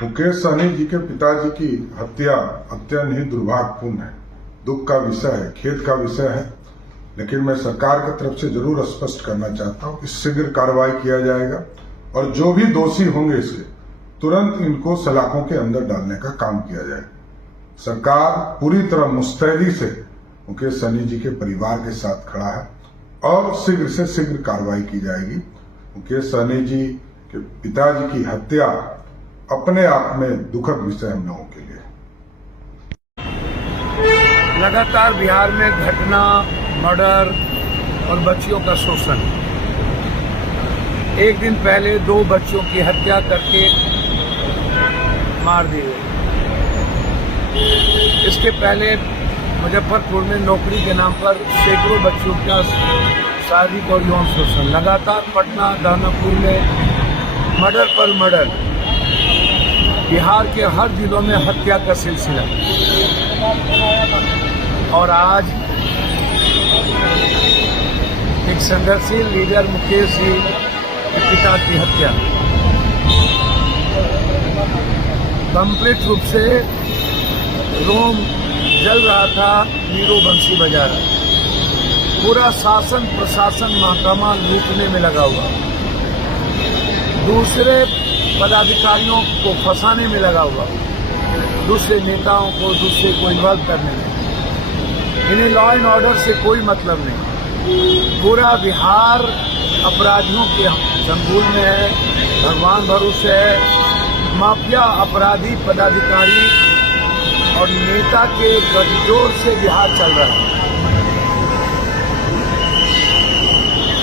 मुकेश सहनी जी के पिताजी की हत्या अत्यंत ही दुर्भाग्यपूर्ण है, दुख का विषय है, खेद का विषय है। लेकिन मैं सरकार की तरफ से जरूर स्पष्ट करना चाहता हूं कि शीघ्र कार्रवाई किया जाएगा और जो भी दोषी होंगे इसके तुरंत इनको सलाखों के अंदर डालने का काम किया जाएगा। सरकार पूरी तरह मुस्तैदी से मुकेश सहनी जी के परिवार के साथ खड़ा है और शीघ्र से शीघ्र कार्रवाई की जाएगी। मुकेश सहनी जी के पिताजी की हत्या अपने आप में दुखद विषय हम लोगों के लिए। लगातार बिहार में घटना, मर्डर और बच्चियों का शोषण। एक दिन पहले 2 बच्चियों की हत्या करके मार दिए। इसके पहले मुजफ्फरपुर में नौकरी के नाम पर सैकड़ों बच्चियों का शारीरिक और यौन शोषण। लगातार पटना, दानापुर में मर्डर पर मर्डर। बिहार के हर जिलों में हत्या का सिलसिला। और आज एक संघर्षशील लीडर मुकेश जी के पिता की हत्या। कंप्लीट रूप से रोम जल रहा था, नीरो बंसी बजा रहा। पूरा शासन प्रशासन महकमा लूटने में लगा हुआ, दूसरे पदाधिकारियों को फंसाने में लगा हुआ, दूसरे नेताओं को, दूसरे को इन्वॉल्व करने में। इन्हें लॉ एंड ऑर्डर से कोई मतलब नहीं। पूरा बिहार अपराधियों के चंगुल में है, भगवान भरोसे है। माफिया, अपराधी, पदाधिकारी और नेता के गठजोड़ से बिहार चल रहा है।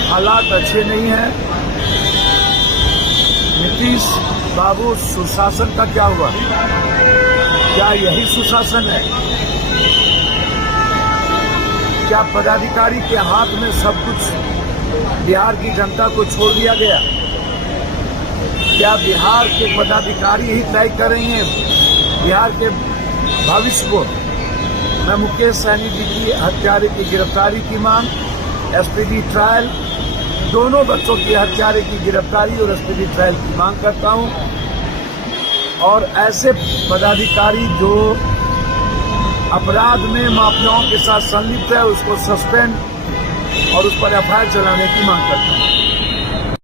हालात अच्छे नहीं हैं। नीतीश बाबू, सुशासन का क्या हुआ? क्या यही सुशासन है? क्या पदाधिकारी के हाथ में सब कुछ बिहार की जनता को छोड़ दिया गया? क्या बिहार के पदाधिकारी ही तय करेंगे बिहार के भविष्य को? मैं मुकेश सहनी जी की हत्यारे की गिरफ्तारी की मांग, एसपीडी ट्रायल, दोनों बच्चों की हत्यारे की गिरफ्तारी और एसपीडी ट्रायल की मांग करता हूं। और ऐसे पदाधिकारी जो अपराध में माफियाओं के साथ संलिप्त है उसको सस्पेंड और उस पर एफआईआर चलाने की मांग करता हूं।